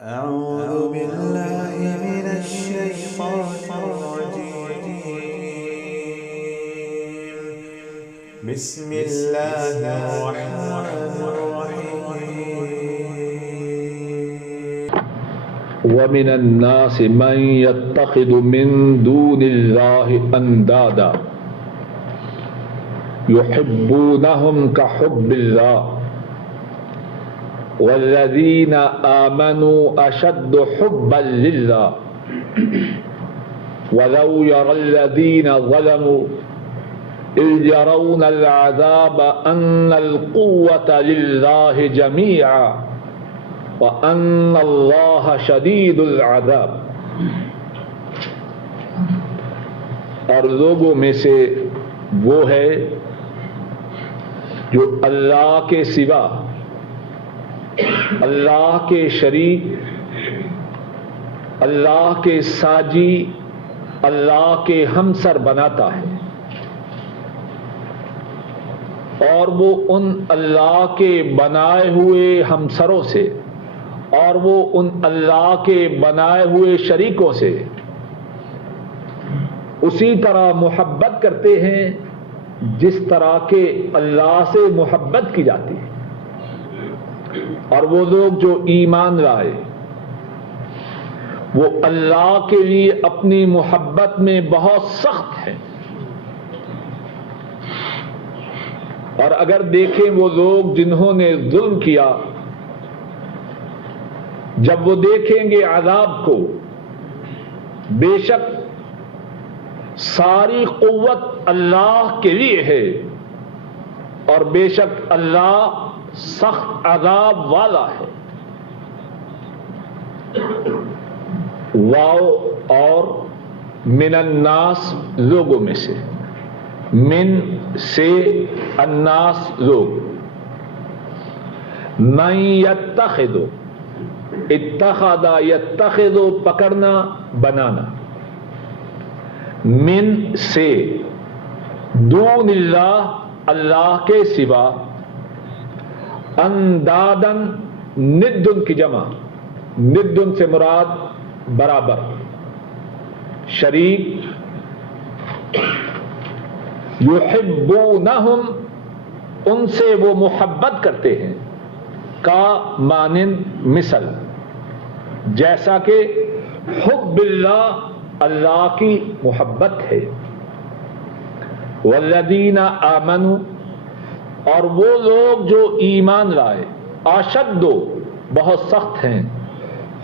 أعوذ بالله من الشيطان الرجيم. بسم الله الرحمن الرحيم. ومن الناس من يتخذ من دون الله اندادا يحبونهم كحب الله والذين آمنوا أشد حبا لله ولو يرى الذين ظلموا إذ يرون العذاب أن القوة لله جميعا وَأَنَّ اللَّهَ شَدِيدُ الْعَذَابِ. اور لوگوں میں سے وہ ہے جو اللہ کے سوا اللہ کے شریک، اللہ کے ساجی، اللہ کے ہمسر بناتا ہے، اور وہ ان اللہ کے بنائے ہوئے ہمسروں سے اور وہ ان اللہ کے بنائے ہوئے شریکوں سے اسی طرح محبت کرتے ہیں جس طرح کے اللہ سے محبت کی جاتی ہے۔ اور وہ لوگ جو ایمان لائے وہ اللہ کے لیے اپنی محبت میں بہت سخت ہیں۔ اور اگر دیکھیں وہ لوگ جنہوں نے ظلم کیا، جب وہ دیکھیں گے عذاب کو، بے شک ساری قوت اللہ کے لیے ہے اور بے شک اللہ سخت عذاب والا ہے۔ واو اور من الناس لوگوں میں سے، من سے الناس لوگ، من یتخذ، اتخذ یتخذ پکڑنا بنانا، من سے، دون اللہ اللہ کے سوا، اندادن ندن کی جمع، ندن سے مراد برابر، شریک، یحبونہم ان سے وہ محبت کرتے ہیں، کا مانند مثل، جیسا کہ حب اللہ اللہ کی محبت ہے، والذین آمنوا اور وہ لوگ جو ایمان لائے، اشد بہت سخت ہیں،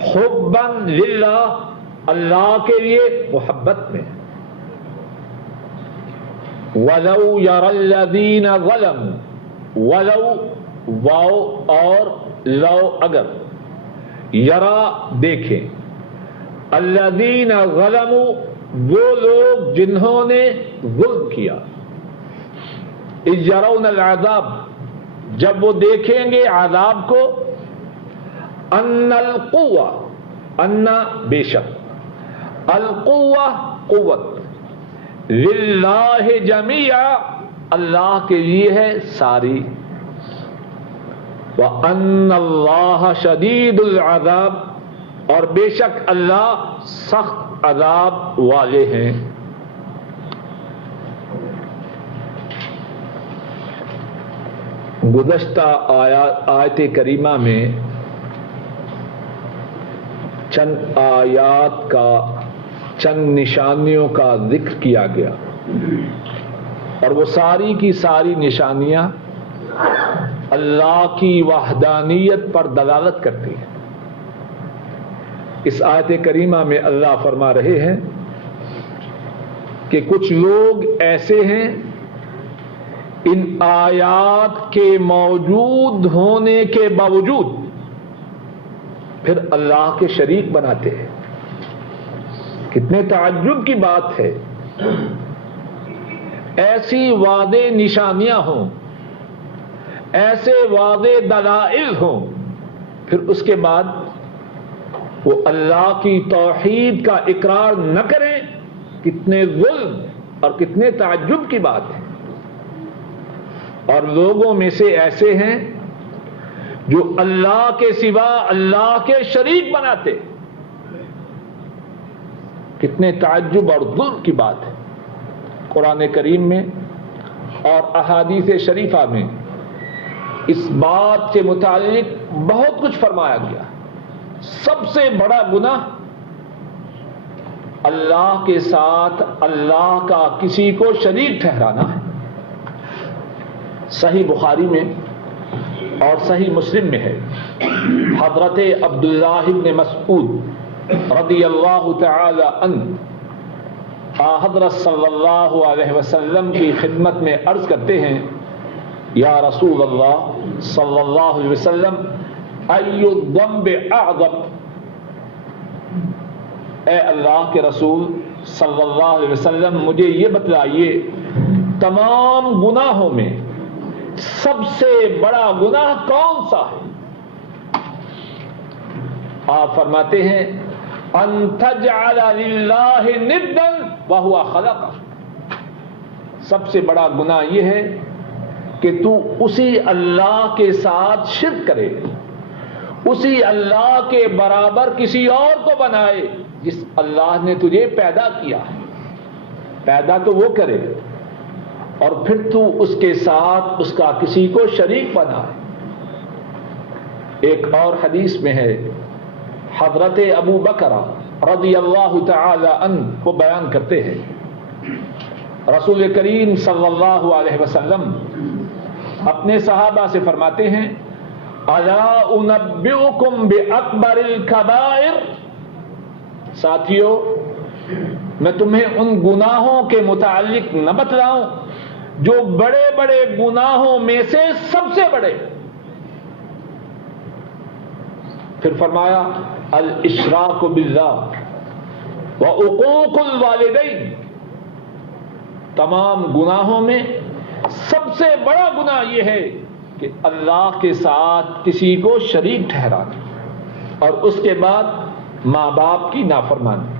حبا للہ اللہ کے لیے محبت میں، ولو یری الذین ظلموا، ولو واو اور لو اگر، یرا دیکھیں، الذین ظلموا وہ لوگ جنہوں نے ظلم کیا، اذ یرون العذاب جب وہ دیکھیں گے عذاب کو، ان القوہ، ان بے شک، القوہ قوت، للہ جمیعا اللہ کے لیے ہے ساری، وَأَنَّ اللَّهَ شَدِيدُ الْعَذَابِ اور بے شک اللہ سخت عذاب والے ہیں۔ گزشتہ آیت کریمہ میں چند آیات کا، چند نشانیوں کا ذکر کیا گیا، اور وہ ساری کی ساری نشانیاں اللہ کی وحدانیت پر دلالت کرتی ہیں۔ اس آیت کریمہ میں اللہ فرما رہے ہیں کہ کچھ لوگ ایسے ہیں ان آیات کے موجود ہونے کے باوجود پھر اللہ کے شریک بناتے ہیں۔ کتنے تعجب کی بات ہے، ایسی واضح نشانیاں ہوں، ایسے واضح دلائل ہوں، پھر اس کے بعد وہ اللہ کی توحید کا اقرار نہ کریں، کتنے ظلم اور کتنے تعجب کی بات ہے۔ اور لوگوں میں سے ایسے ہیں جو اللہ کے سوا اللہ کے شریک بناتے. کتنے تعجب اور ظلم کی بات ہے. قرآن کریم میں اور احادیث شریفہ میں اس بات کے متعلق بہت کچھ فرمایا گیا. سب سے بڑا گناہ اللہ کے ساتھ اللہ کا کسی کو شریک ٹھہرانا ہے. صحیح بخاری میں اور صحیح مسلم میں ہے، حضرت عبداللہ بن مسعود رضی اللہ تعالی عنہ حضرت صلی اللہ علیہ وسلم کی خدمت میں عرض کرتے ہیں، یا رسول اللہ صلی اللہ علیہ وسلم ای الذنب اعظم، اے اللہ کے رسول صلی اللہ علیہ وسلم مجھے یہ بتلائیے تمام گناہوں میں سب سے بڑا گناہ کون سا ہے؟ آپ فرماتے ہیں ان تجعل للہ ندا وہو خلقہ، سب سے بڑا گناہ یہ ہے کہ تو اسی اللہ کے ساتھ شرک کرے، اسی اللہ کے برابر کسی اور کو بنائے جس اللہ نے تجھے پیدا کیا ہے. پیدا تو وہ کرے اور پھر تو اس کے ساتھ اس کا کسی کو شریک بنائے. ایک اور حدیث میں ہے، حضرت ابو بکر رضی اللہ تعالی عنہ کو بیان کرتے ہیں، رسول کریم صلی اللہ علیہ وسلم اپنے صحابہ سے فرماتے ہیں الا انبئکم باکبر الکبائر، ساتھیو میں تمہیں ان گناہوں کے متعلق نہ بتلاؤں جو بڑے بڑے گناہوں میں سے سب سے بڑے. پھر فرمایا الاشراک باللہ وعقوق الوالدین، تمام گناہوں میں سب سے بڑا گناہ یہ ہے کہ اللہ کے ساتھ کسی کو شریک ٹھہرانا اور اس کے بعد ماں باپ کی نافرمانی.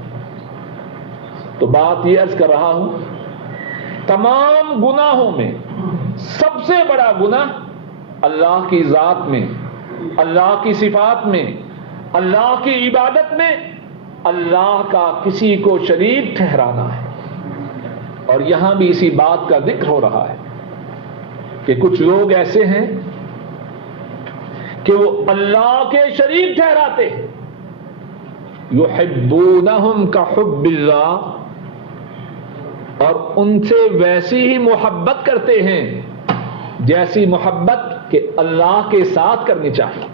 تو بات یہ عرض کر رہا ہوں تمام گناہوں میں سب سے بڑا گناہ اللہ کی ذات میں، اللہ کی صفات میں، اللہ کی عبادت میں اللہ کا کسی کو شریک ٹھہرانا ہے. اور یہاں بھی اسی بات کا ذکر ہو رہا ہے کہ کچھ لوگ ایسے ہیں کہ وہ اللہ کے شریک ٹھہراتے ہیں، یحبونہم کحب اللہ، اور ان سے ویسی ہی محبت کرتے ہیں جیسی محبت کہ اللہ کے ساتھ کرنی چاہیے.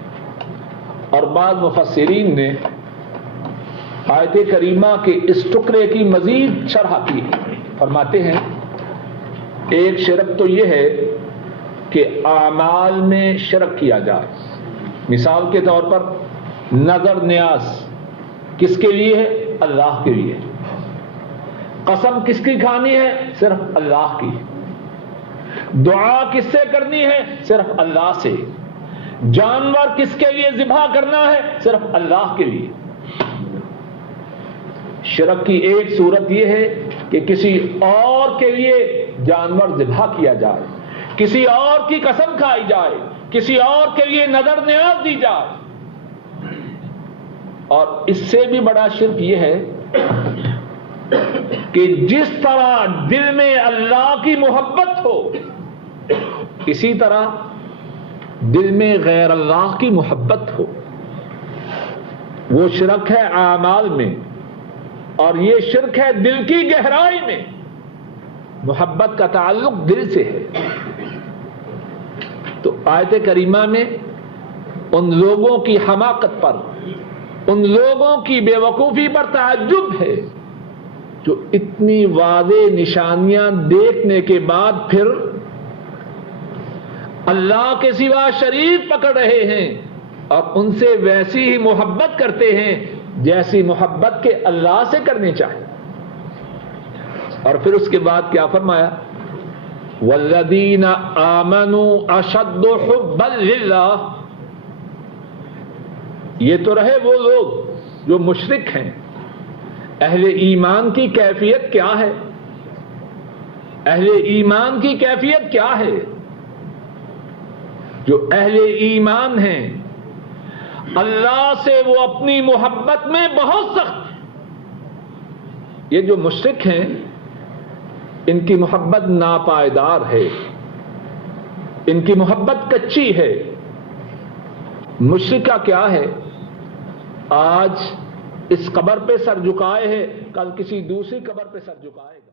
اور بعض مفسرین نے آیت کریمہ کے اس ٹکڑے کی مزید شرح کی، فرماتے ہیں ایک شرک تو یہ ہے کہ اعمال میں شرک کیا جائے. مثال کے طور پر نظر نیاز کس کے لیے ہے؟ اللہ کے لیے. قسم کس کی کھانی ہے؟ صرف اللہ کی. دعا کس سے کرنی ہے؟ صرف اللہ سے. جانور کس کے لیے ذبح کرنا ہے؟ صرف اللہ کے لیے. شرک کی ایک صورت یہ ہے کہ کسی اور کے لیے جانور ذبح کیا جائے، کسی اور کی قسم کھائی جائے، کسی اور کے لیے نظر نیاز دی جائے. اور اس سے بھی بڑا شرک یہ ہے کہ جس طرح دل میں اللہ کی محبت ہو اسی طرح دل میں غیر اللہ کی محبت ہو. وہ شرک ہے اعمال میں، اور یہ شرک ہے دل کی گہرائی میں. محبت کا تعلق دل سے ہے. تو آیت کریمہ میں ان لوگوں کی حماقت پر، ان لوگوں کی بے وقوفی پر تعجب ہے جو اتنی واضح نشانیاں دیکھنے کے بعد پھر اللہ کے سوا شریک پکڑ رہے ہیں اور ان سے ویسی ہی محبت کرتے ہیں جیسی محبت کے اللہ سے کرنی چاہیے. اور پھر اس کے بعد کیا فرمایا؟ والذین آمنوا اشد حبا للہ. یہ تو رہے وہ لوگ جو مشرک ہیں. اہل ایمان کی کیفیت کیا ہے؟ اہل ایمان کی کیفیت کیا ہے؟ جو اہل ایمان ہیں اللہ سے وہ اپنی محبت میں بہت سخت ہیں. یہ جو مشرک ہیں ان کی محبت ناپائیدار ہے, ان کی محبت کچی ہے. مشرک کا کیا ہے, آج اس قبر پہ سر جھکائے ہے, کل کسی دوسری قبر پہ سر جھکائے گا.